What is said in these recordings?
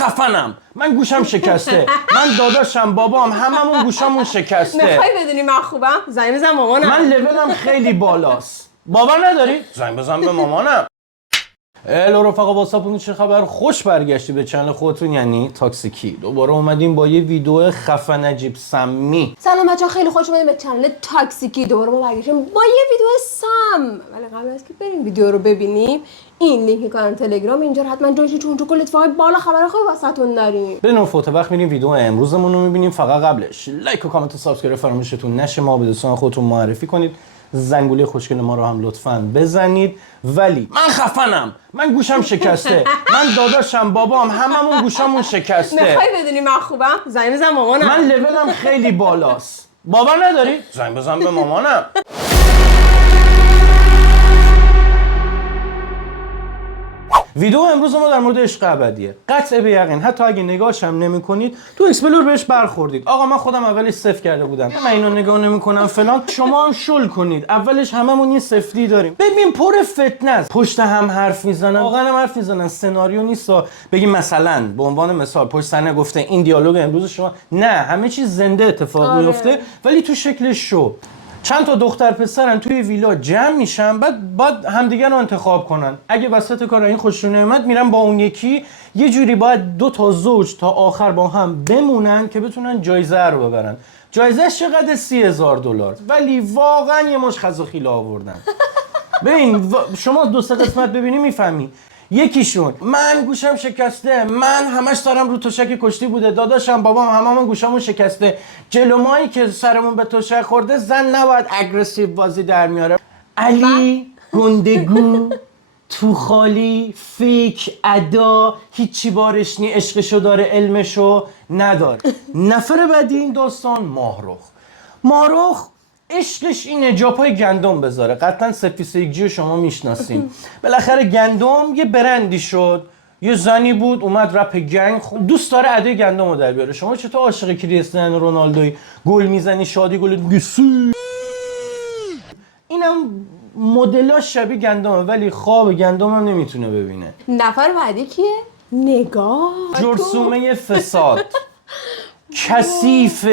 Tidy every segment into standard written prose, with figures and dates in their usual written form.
خفنم، من گوشم شکسته، من داداشم بابام هممون گوشامون شکسته. میخوای بدونی من خوبم؟ زنگ بزن مامانم. من لولم خیلی بالاست. باور نداری؟ زنگ بزن به مامانم. الو رفقا، واتساپون چه خبر؟ خوش برگشتی به چنل خودتون، یعنی تاکسیکی. دوباره اومدیم با یه ویدیو خفن عجیب سمی. سلام بچه‌ها، خیلی خوش اومدین به چنل تاکسیکی. دوباره ما برگشتیم با یه ویدیو سم. ولی قبل از که بریم ویدیو رو ببینیم، این لینک کانال تلگرام اینجا رو حتما جوین چون تو کل اتفاقای بالا خبر خوبی واسهتون داریم. بدون فوت وقت میریم ویدیو امروزمون رو میبینیم. فقط قبلش لایک و کامنت و سابسکرایب فراموشتون نشه. ما به دوستان خودتون معرفی کنید، زنگوله خوشگل ما رو هم لطفاً بزنید. ولی من خفنم، من گوشم شکسته، من داداشم بابام هممون گوشامون شکسته. میخوای بدونی من خوبم؟ زنگ بزن مامانم. من لولم خیلی بالاست. باور نداری؟ زنگ بزن به مامانم. ویدیو امروز ما در مورد عشق ابدیه. قطع به یقین حتی اگه نگاهش هم نمی‌کنید تو اکسپلور بهش برخوردید. آقا من خودم اولش صفر کرده بودم، من اینو نگاه نمی‌کنم فلان. شما هم شل کنید. اولش هممون یه سفتی داریم. ببین پر فتنه است. پشت هم حرف میزنن، واقعا هم حرف میزنن. سناریو نیست. بگیم مثلا به عنوان مثال پشت صحنه گفته این دیالوگ امروز شما، نه، همه چیز زنده اتفاق میفته ولی تو شکل شو. چند تا دختر پسرن توی ویلا جمع میشن، بعد همدیگه رو انتخاب کنن. اگه وسط کار این خوششون نمیاد میرن با اون یکی، یه جوری باید 2 تا زوج تا آخر با هم بمونن که بتونن جایزه رو ببرن. جایزه چقدر؟ $30,000. ولی واقعا یه مش خزاخیل آوردن. ببین شما 2 قسمت ببینی میفهمی. یکیشون من گوشم شکسته، من همش سرم رو تشک کشتی بوده، داداشم بابام هممون گوشامون شکسته. جلو مایی که سرمون به تشک خورده زن نباید اگریسیو بازی در میاره. علی گندگو تو خالی فیک ادا، هیچی بارش نی، عشقشو داره علمشو نداره. نفر بعدی این داستان ماهرخ عشقش اینه جاپای گندم بذاره. قطعا سفیسیگجی شما میشناسین. بالاخره گندم یه برندی شد، یه زنی بود اومد رپ گنگ دوست داره عده گندم رو در بیاره. شما چطور عاشق کریستیانو رونالدوی گل میزنی شادی گل میگی؟ اینم مدلاش شبیه گندمه ولی خواب گندم هم نمیتونه ببینه. نفر بعدی کیه؟ نگاه جرثومه فساد، کثیف،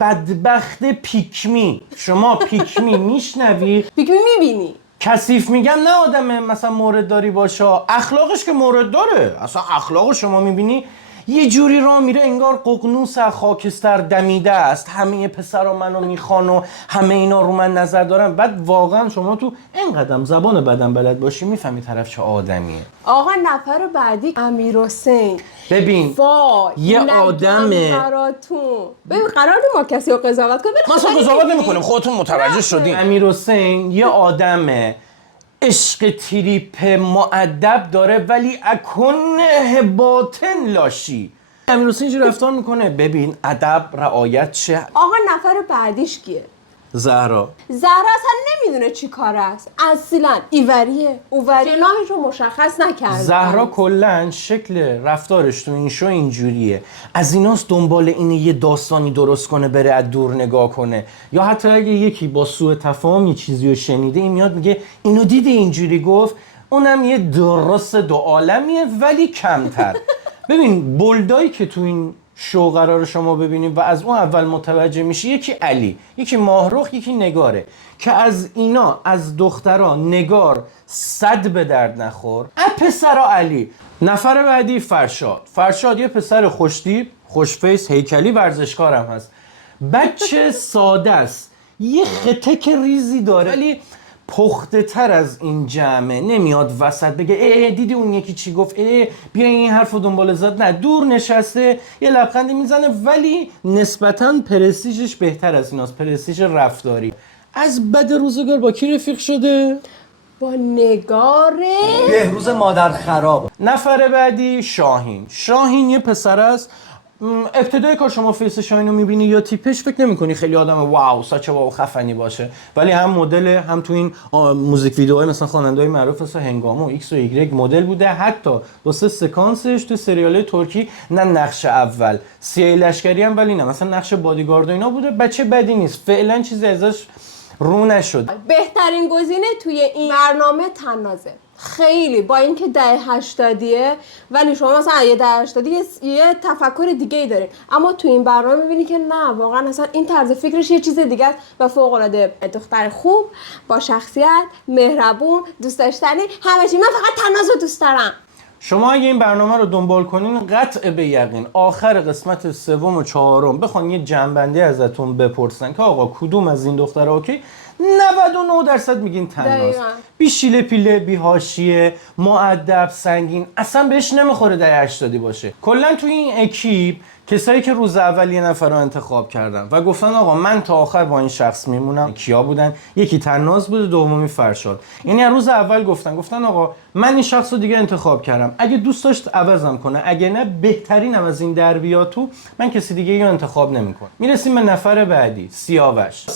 بدبخت پیکمی. شما پیکمی میشنوی؟ پیکمی میبینی؟ کثیف میگم نه آدمه مثلا مورد داری باشه، اخلاقش که مورد داره. اصلا اخلاق شما میبینی یه جوری راه میره انگار ققنوس خاکستر دمیده است. همه پسرا منو میخوان و همه اینا رو من نظر دارن. بعد واقعا شما تو اینقدر زبان بدن بلد باشی میفهمی طرف چه آدمیه. آقا نفر بعدی امیرحسین. ببین یه آدمه براتون. ببین قرار نیست ما کسی رو قضاوت کنیم. ما اصلا قضاوت نمی‌کنیم، خودتون متوجه شدین. امیرحسین یه آدمه عشق تریپ مؤدب داره ولی اکنه باطن لاشی. امیرحسین چه رفتار میکنه؟ ببین ادب رعایت چه. آقا نفر بعدیش کیه؟ زهرا اصلا نمیدونه چی کار است. اصلا ایوریه جناحش رو مشخص نکرده. زهرا کلن شکل رفتارش تو این شو اینجوریه. از ایناست دنبال اینه یه داستانی درست کنه بره از دور نگاه کنه، یا حتی اگه یکی با سوء تفاهم یه چیزی رو شنیده این میاد میگه اینو دیدی اینجوری گفت. اونم یه درست دو عالمیه ولی کمتر. ببین بولدایی که تو این شو قرار شما ببینیم و از اون اول متوجه میشی، یکی علی، یکی ماهرخ، یکی نگاره. که از اینا از دخترها نگار 100 به درد نخور، پسرا علی. نفر بعدی فرشاد یه پسر خوشتیپ، خوشفیس، هیکلی، ورزشکارم هست. بچه ساده است، یه خطک ریزی داره ولی پخته تر از این جمعه. نمیاد وسط بگه دیدی اون یکی چی گفت، بیا این حرفو دنبال زد. نه، دور نشسته یه لبخندی میزنه ولی نسبتاً پرستیژش بهتر از ایناست، پرستیژ رفتاری. از بد روزگار با کی رفیق شده؟ با نگاره. بهروز مادر خراب. نفر بعدی شاهین یه پسر است. ابتدای کار شما فیس شاهین رو میبینی یا تیپش فکر نمی‌کنی خیلی آدم واو ساچه واو خفنی باشه، ولی هم مدل هم تو این موزیک ویدیوهای مثلا خواننده‌های معروف مثل هنگامو ایکس و ایگرگ مدل بوده. حتی 2-3 سکانسش تو سریال ترکی نه نقش اول CIA لشکری هم ولی نه مثلا نقش بادیگارد و اینا بوده. بچه بدی نیست، فعلا چیزی ازش رو نشد. بهترین گزینه توی این برنامه تنازه. خیلی با اینکه دهه 80 ولی شما مثلا یه دهه 80 یه تفکر دیگه ای دارین، اما تو این برنامه میبینی که نه، واقعا اصلا این طرز فکرش یه چیز دیگه است و فوق العاده دختر خوب با شخصیت، مهربون، دوست داشتنی، همه چی. من فقط تناز رو دوست دارم. شما اگه این برنامه رو دنبال کنین قطع به یقین آخر قسمت سوم و چهارم بخوان یه جنبندی ازتون بپرسن که آقا کدوم از این دخترها اوکی، 99% میگین تناز. بی شیله پیله، بی حاشیه، مؤدب، سنگین، اصلا بهش نمیخوره دهه 80 باشه. کلا تو این اکیپ کسایی که روز اول یه نفر رو انتخاب کردن و گفتن آقا من تا آخر با این شخص میمونم، کیا بودن؟ یکی تناز بوده، دومی فرشاد. یعنی از روز اول گفتن آقا من این شخص رو دیگه انتخاب کردم، اگه دوست داشت عوضم کنه، اگه نه بهترینم از این در بیاد تو، من کسی دیگه رو انتخاب نمیکنم. میرسیم به نفر بعدی، سیاوش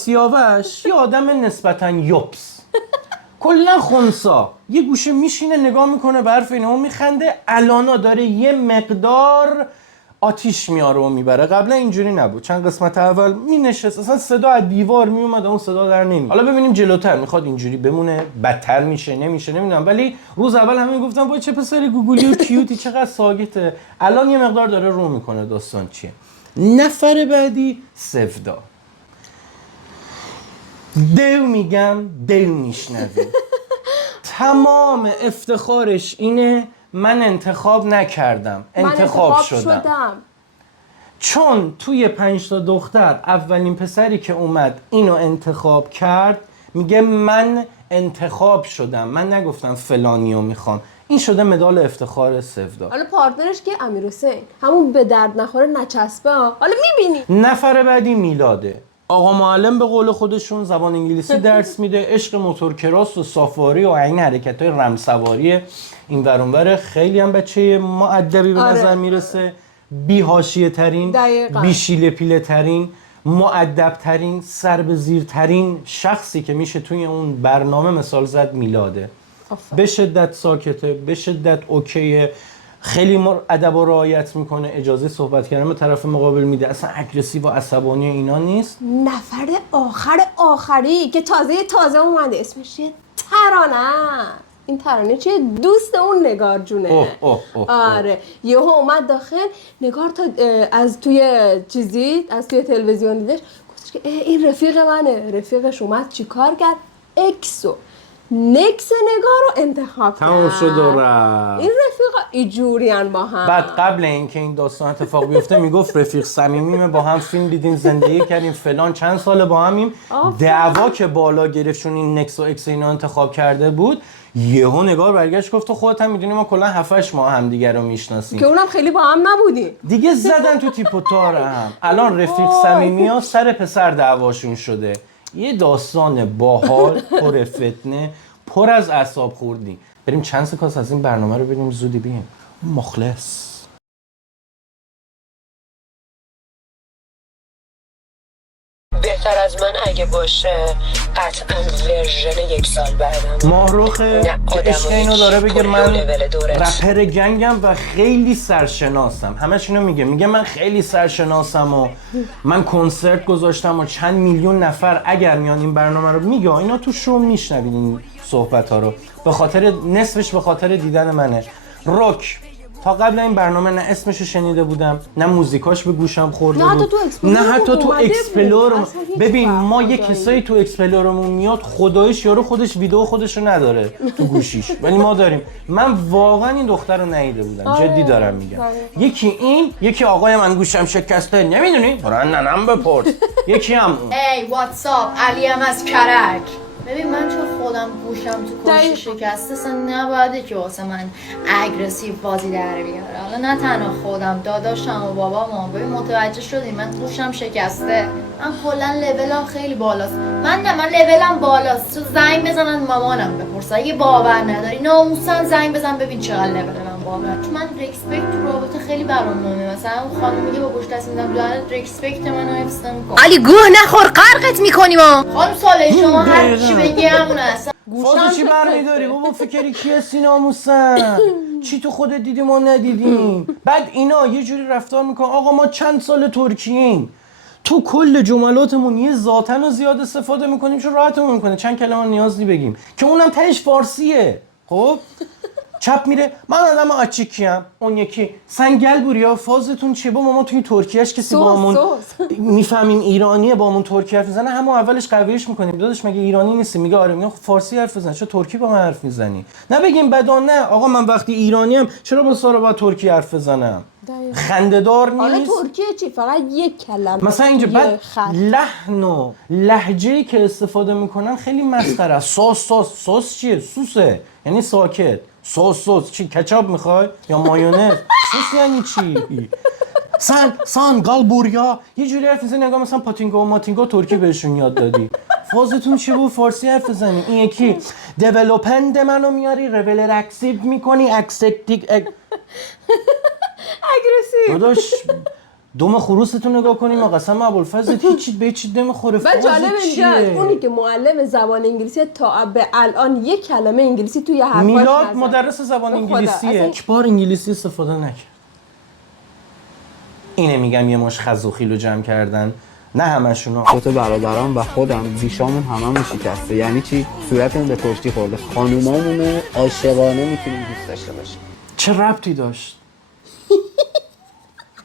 یه آدم نسبتاً یوبس، کلا خونسا، یه گوشه میشینه نگاه میکنه به حرف اینو میخنده. الانا داره یه مقدار آتیش میاره و میبره، قبلا اینجوری نبود. چند قسمت اول مینشست اصلا صدا از دیوار میومد، اون صدا در نمیاد. حالا ببینیم جلوتر میخواد اینجوری بمونه، بدتر میشه نمیشه نمیدونم، ولی روز اول همه میگفتن وای چه پسری گوگلی و کیوتی، چقدر ساکته. الان یه مقدار داره رو میکنه داستان چیه. نفر بعدی سفدا. دو میگم دو میشنویم. تمام افتخارش اینه من انتخاب نکردم، انتخاب شدم. چون توی 5 تا دختر اولین پسری که اومد اینو انتخاب کرد میگه من انتخاب شدم، من نگفتم فلانیو میخوام. این شده مدال افتخار سفدا. حالا پارتنرش که امیرحسین، همون به درد نخوره نچسبه. حالا میبینی. نفر بعدی میلاده. آقا معلم به قول خودشون زبان انگلیسی درس میده، عشق موتورکراس و سافاری و این حرکت‌های رمسواری این ور اون ور. خیلی هم بچه مؤدبی به نظر میرسه، بی حاشیه ترین، بی شیله پیله ترین، مؤدب ترین، سر به زیر ترین شخصی که میشه توی اون برنامه مثال زد میلاده. به شدت ساکته، به شدت اوکیه، خیلی ادب و رعایت میکنه، اجازه صحبت کردن به طرف مقابل میده، اصلا اگریسیو و عصبانی اینا نیست. نفر آخری که تازه اومده اسمش یه ترانه. این ترانه چیه؟ دوست اون نگار جونه. آره یهو اومد داخل، نگار تا از توی تلویزیون دیدش، گفتش که این رفیق منه. رفیقش اومد چیکار کرد؟ نکس نگار رو انتخاب کرد. تمام شد و رفت. این رفیقا اینجورین با هم. بعد قبل اینکه این داستان اتفاق بیفته میگفت رفیق صمیمیم، با هم فیلم دیدیم، زندگی کردیم فلان، چند سال با همیم. دعوا که بالا گرفت چون این نکس و اکس اینو انتخاب کرده بود، یهو نگار برگشت گفت تو خودت هم میدونی ما کلا 7-8 ماه هم دیگه رو میشناسیم، که اونم خیلی با هم نبودیم دیگه. زدن تو تیپ و تار هم. الان رفیق صمیمی‌ها سر پسر دعواشون شده. یه داستان باحال، پر فتنه، پر از اعصاب خوردی. بریم چند سکانس از این برنامه رو ببینیم زودی بیم. مخلص. بهتر از من اگه باشه قطعا ورژن 1 سال بعدم. ماهرخ که عشق اینو داره بگه من رپر گنگم و خیلی سرشناسم. همش اینو میگه من خیلی سرشناسم و من کنسرت گذاشتم و چند میلیون نفر اگر میان این برنامه رو میگه. اینا تو شو میشنوید این صحبت ها رو، به خاطر نصفش به خاطر دیدن منه. روک تا قبل این برنامه نه اسمشو شنیده بودم، نه موزیکاش به گوشم خورده بود، نه حتی تو اکسپلور. ببین ما یه کسایی تو اکسپلورمون میاد خدایش یارو خودش ویدیو خودشو نداره تو گوشیش، ولی ما داریم. من واقعا این دختر رو ندیده بودم، جدی دارم میگم. یکی آقای من گوشم شکسته، نمیدونی؟ برای ننم بپرس. یکی هم اون ای واتساپ علیم از کرک. ببین من چون خودم گوشم تو کشی شکسته، اصلا نباید که واسه من اگریسیو بازی در بیاره. حالا نه تنها خودم، داداشم و بابام ببین متوجه شدیم من گوشم شکسته. من کلا لولم خیلی بالاست. من لولم بالاست. تو زنگ بزنن مامانم بپرس، اگه باور نداری ناموسن زنگ بزن ببین چقدر لول من بالا. چون من ریسپکت تو رابطه خیلی برام مهمه. مثلا اون خانم میگه با گوش دست میدم داره ریسپکت منو حفظ نمی‌کنه. علی گوه نخور غرقت می‌کنیم ما. خانم ساله شما هر چی بگی همون هست. فازو چی برمیداری؟ بابا فکری کیه سیناموسن؟ چی تو خودت دیدی ما ندیدیم؟ بعد اینا یه جوری رفتار میکنن آقا ما چند سال ترکیه‌ایم، تو کل جملاتمون یه ذاتن رو زیاد استفاده میکنیم چون راحتمون میکنه چند کلمه نیازی بگیم که اونم تهش فارسیه. خب چپ میره من آدم آچیکیم، اون یکی سنگل بوریا فازتون چیه؟ با ما توی ترکیهش کسی بامون میفهمیم ایرانیه بامون ترکی حرف میزنه همون اولش قویش میکنیم داداش مگه ایرانی نیستی؟ میگه آره. میگم فارسی حرف بزن چرا ترکی با من حرف میزنی؟ نه بگیم بدان نه آقا من وقتی ایرانیم چرا با سارا با ترکی حرف بزنم؟ خنده‌دار نیست. حالا ترکیه چی؟ فقط یک کلمه مثلا اینجا بعد لحن و لهجه‌ای که استفاده میکنن خیلی مسخره است. ساس چیه؟ سوسه یعنی ساکت. سس چی کچاپ میخوای یا مایونز؟ سس یعنی چی؟ سان گال بوریا یه جوری حرف میزنی نگاه مثلا پاتینگو و ماتینگو ترکی بهشون یاد دادی. فازتون چی بود؟ فارسی حرف بزنی. این یکی دیولپمنت منو میاری ریول اکسپت میکنی اکسپتیک اگریسیو داداش دوم خروستون نگاه کنیم قسم ابوالفضل هیچی به چی نمیخوره. بعد جالب اینجاست اونی که معلم زبان انگلیسی تا به الان یک کلمه انگلیسی توی حرفاش میلاد نزد. مدرس زبان انگلیسیه اصلا... یک بار انگلیسی استفاده نکرد. اینه میگم یه مش خز و خیلو جمع کردن نه همشونو. خود برادران و خودم بیشامون هممون شکسته. یعنی چی؟ صورتمون به ترکی خورده. خانومامونو عاشقانه میتونیم دوست داشته باشیم. چه ربطی داشت؟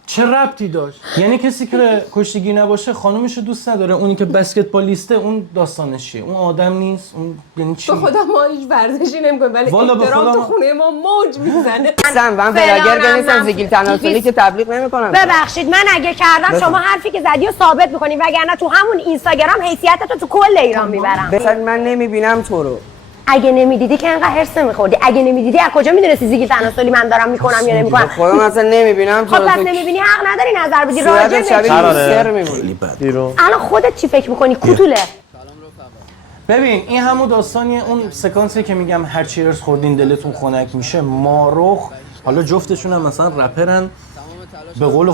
چه ربطی داشت؟ یعنی کسی که کشتیگیر نباشه خانومشو دوست نداره، اونی که بسکتبالیسته اون داستانش چیه؟ اون آدم نیست؟ اون یعنی چی؟ به خدا ما هیچ ورزشی نمی‌کنیم ولی احترام تو خونه ما موج میزنه. من بلاگر نیستم زیگیل تناسلی که تبلیغ نمی‌کنم. ببخشید من اگه کردم شما حرفی که زدی رو ثابت می‌کنی وگرنه تو همون اینستاگرام حیثیتتو تو کل ایران میبرم. مثلا من نمی‌بینم تو رو. اگه نمیدیدی که انقدر هرس نمیخوردی. اگه نمیدیدی از کجا میدونستی زیگیل تناسلی من دارم میکنم یا نمیکنم؟ خودم اصلا نمیبینم تو خب پس نمیبینی حق نداری نظر بدی راجع به خیلی بد. الان خودت چی فکر میکنی کوتوله؟ ببین این همون داستانیه اون سکانسی که میگم هر چی هرس خوردین دلتون خنک میشه. مارخ حالا جفتشون هم مثلا رپرن به قول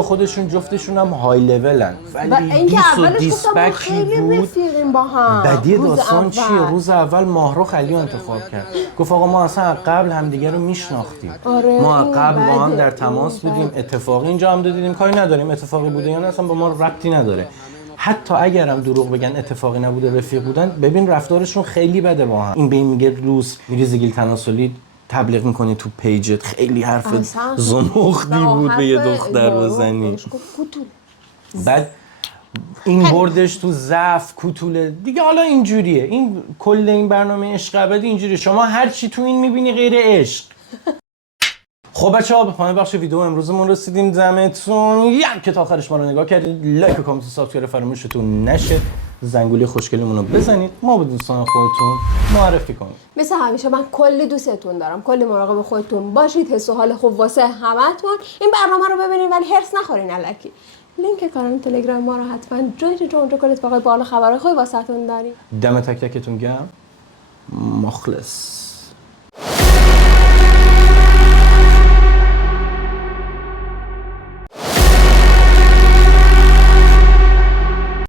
خودشون جفتشون هم های لولن ولی دیس و دیسپکی بود. با هم بدی داستان چیه؟ روز اول ماهرخ علی انتخاب کرد گفت آقا ما اصلا قبل همدیگه رو میشناختیم. ما قبل با هم در تماس بودیم اتفاقی اینجا هم دیدیم کاری نداریم اتفاقی بوده یا نه اصلا با ما ربطی نداره. حتی اگرم دروغ بگن اتفاقی نبوده رفیق بودن ببین رفتارشون خیلی بده با هم. این به این میگه روز میری زیگیل تناسلی تبلیغ میکنی تو پیجت خیلی حرف زمختی بود به یه دختر بزنی. بعد این بردش تو ضعف کوتوله دیگه. حالا اینجوریه این کل این برنامه عشق ابدی اینجوریه شما هر چی تو این میبینی غیر عشق. خب بچه‌ها به پایان بخش ویدیو امروزمون رسیدیم. دمتون گرم که تا آخرش ما رو نگاه کردید. لایک و کامنت و سابسکرایب فراموشتون نشه. زنگوله خوشگلمون رو بزنید. ما به دوستان خودتون معرفی کنید. مثل همیشه من کلی دوستتون دارم. کلی مراقب خودتون باشید. حس و حال خوب واسه همتون. این برنامه رو ببینید ولی هرس نخورین الکی. لینک کانال تلگرام ما رو حتما جوین کنید. فقط بالا خبرهای خوب واسهتون داریم. دم تک تکتون گرم. مخلص.